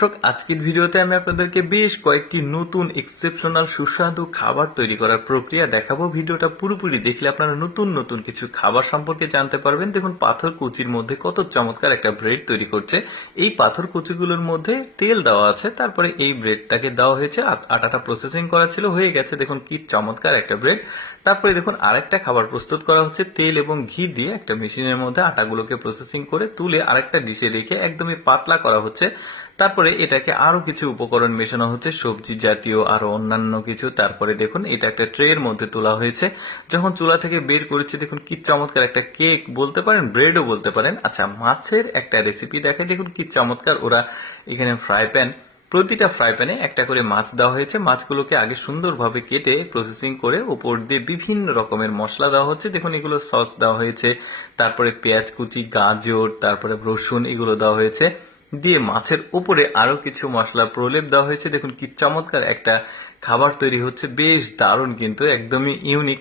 দর্শক, আজকের ভিডিওতে আমি আপনাদেরকে বেশ কয়েকটি নতুন এক্সেপশনাল সুস্বাদু খাবার তৈরি করার প্রক্রিয়া দেখাবো। ভিডিওটা পুরোপুরি দেখলে আপনারা নতুন নতুন কিছু খাবার সম্পর্কে জানতে পারবেন। দেখুন, পাথর কুচির মধ্যে কত চমৎকার একটা ব্রেড তৈরি করছে। এই পাথর কুচিগুলোর মধ্যে তেল দেওয়া আছে, তারপরে এই ব্রেডটাকে দেওয়া হয়েছে, আটাটা প্রসেসিং করা ছিল, হয়ে গেছে। দেখুন কি চমৎকার একটা ব্রেড। তারপরে দেখুন আরেকটা খাবার প্রস্তুত করা হচ্ছে, তেল এবং ঘি দিয়ে একটা মেশিনের মধ্যে আটাগুলোকে প্রসেসিং করে তুলে আরেকটা ডিশে রেখে একদমই পাতলা করা হচ্ছে। তারপরে এটাকে আরো কিছু উপকরণ মেশানো হচ্ছে, সবজি জাতীয় আরো অন্যান্য কিছু। তারপরে দেখুন এটা একটা ট্রের মধ্যে তোলা হয়েছে। যখন চুলা থেকে বের করেছি, দেখুন কি চমৎকার একটা কেক বলতে পারেন, ব্রেডও বলতে পারেন। আচ্ছা, মাছের একটা রেসিপি দেখে দেখুন কি চমৎকার। ওরা এখানে ফ্রাই প্যান, প্রতিটা ফ্রাই প্যানে একটা করে মাছ দেওয়া হয়েছে। মাছগুলোকে আগে সুন্দরভাবে কেটে প্রসেসিং করে উপর দিয়ে বিভিন্ন রকমের মশলা দেওয়া হচ্ছে। দেখুন এগুলো সস দেওয়া হয়েছে, তারপরে পেঁয়াজ কুচি, গাজর, তারপরে রসুন, এগুলো দেওয়া হয়েছে। দিয়ে মাছের উপরে আরো কিছু মশলা প্রলেপ দেওয়া হয়েছে। দেখুন কি চমৎকার একটা খাবার তৈরি হচ্ছে, বেশ দারুণ, কিন্তু একদমই ইউনিক